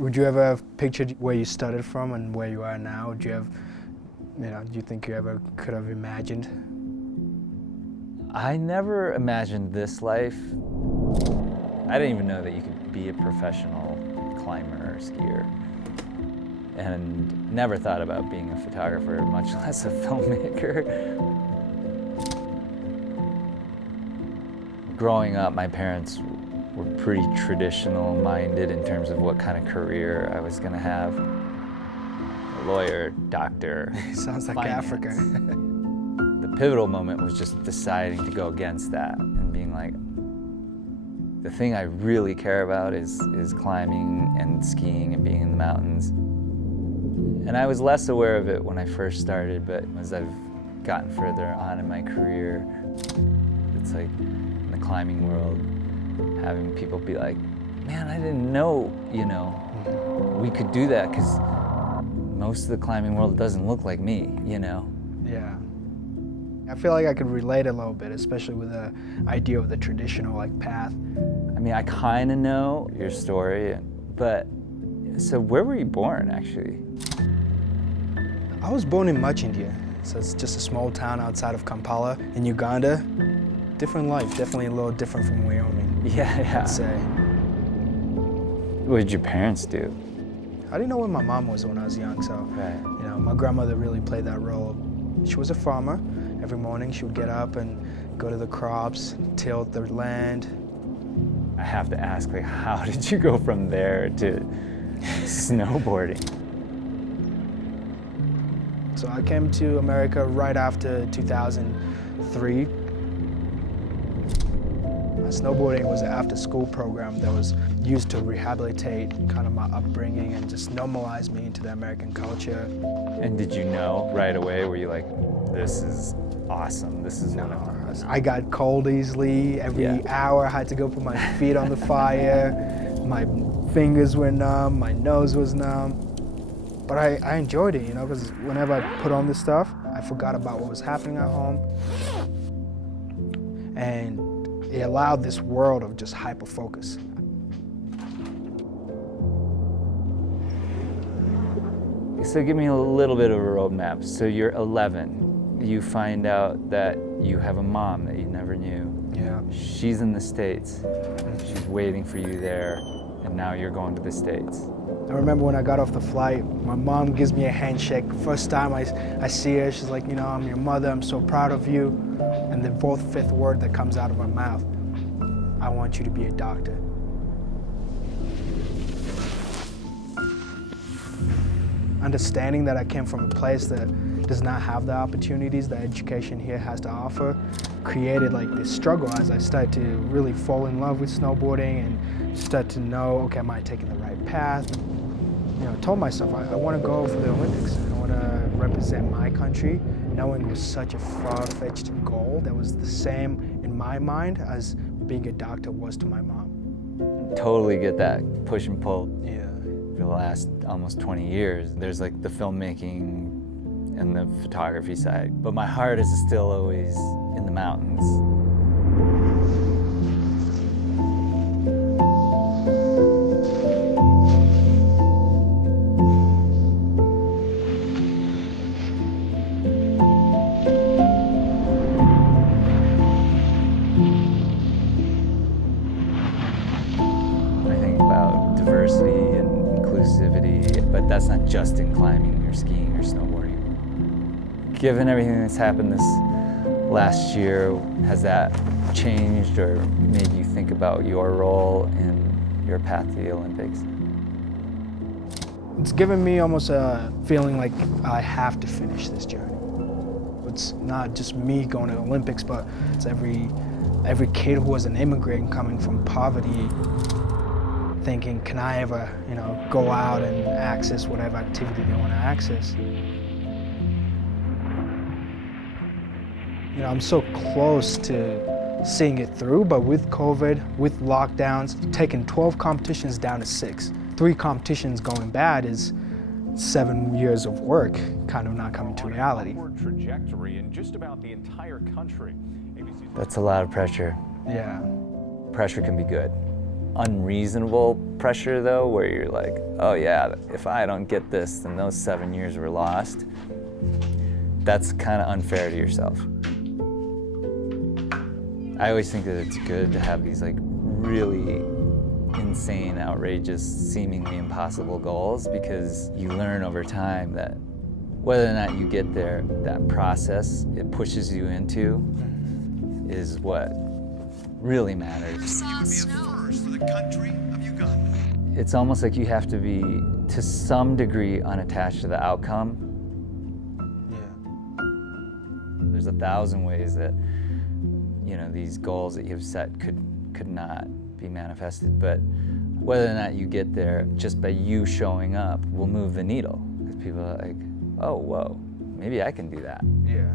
Would you ever have pictured where you started from and where you are now? Do you think you ever could have imagined? I never imagined this life. I didn't even know that you could be a professional climber or skier. And never thought about being a photographer, much less a filmmaker. Growing up, my parents were pretty traditional minded in terms of what kind of career I was gonna have. A lawyer, doctor, Sounds like finance. Africa. The pivotal moment was just deciding to go against that and being like, the thing I really care about is climbing and skiing and being in the mountains. And I was less aware of it when I first started, but as I've gotten further on in my career, it's like in the climbing world, having people be like, man, I didn't know, we could do that, because most of the climbing world doesn't look like me, Yeah. I feel like I could relate a little bit, especially with the idea of the traditional path. I mean, I kind of know your story, but so where were you born, actually? I was born in Much, India, so it's just a small town outside of Kampala in Uganda. Different life, definitely a little different from Wyoming. Yeah. I'd say. What did your parents do? I didn't know where my mom was when I was young, so Right. my grandmother really played that role. She was a farmer. Every morning she would get up and go to the crops, till the land. I have to ask, how did you go from there to snowboarding? So I came to America right after 2003. Snowboarding was an after-school program that was used to rehabilitate kind of my upbringing and just normalize me into the American culture. And did you know right away, were you like, this is awesome, this is what I want? I got cold easily. Every hour I had to go put my feet on the fire. My fingers were numb, my nose was numb. But I enjoyed it, because whenever I put on this stuff, I forgot about what was happening at home. And it allowed this world of just hyper-focus. So give me a little bit of a roadmap. So you're 11. You find out that you have a mom that you never knew. Yeah. She's in the States. She's waiting for you there, and now you're going to the States. I remember when I got off the flight, my mom gives me a handshake. First time I see her, she's like, I'm your mother, I'm so proud of you. And the fifth word that comes out of her mouth, I want you to be a doctor. Understanding that I came from a place that does not have the opportunities that education here has to offer created this struggle as I started to really fall in love with snowboarding and start to know, okay, am I taking the right path? I told myself I want to go for the Olympics. I want to represent my country, knowing it was such a far-fetched goal that was the same in my mind as being a doctor was to my mom. Totally get that push and pull. Yeah. For the last almost 20 years, there's the filmmaking and the photography side, but my heart is still always in the mountains. Diversity and inclusivity, but that's not just in climbing or skiing or snowboarding. Given everything that's happened this last year, has that changed or made you think about your role in your path to the Olympics? It's given me almost a feeling like I have to finish this journey. It's not just me going to the Olympics, but it's every kid who was an immigrant coming from poverty thinking, can I ever, go out and access whatever activity they want to access? I'm so close to seeing it through, but with COVID, with lockdowns, taking 12 competitions down to 6. 3 competitions going bad is 7 years of work kind of not coming to reality. Trajectory in just about the entire country. That's a lot of pressure. Yeah. Pressure can be good. unreasonable pressure though, where you're like, oh yeah, if I don't get this, then those 7 years were lost. That's kind of unfair to yourself. I always think that it's good to have these like really insane, outrageous, seemingly impossible goals, because you learn over time that whether or not you get there, that process it pushes you into is what really matters. You could be a first for the country of Uganda. It's almost like you have to be, to some degree, unattached to the outcome. Yeah. There's 1,000 ways that, you know, these goals that you've set could not be manifested, but whether or not you get there just by you showing up will move the needle, because people are like, oh, whoa, maybe I can do that. Yeah.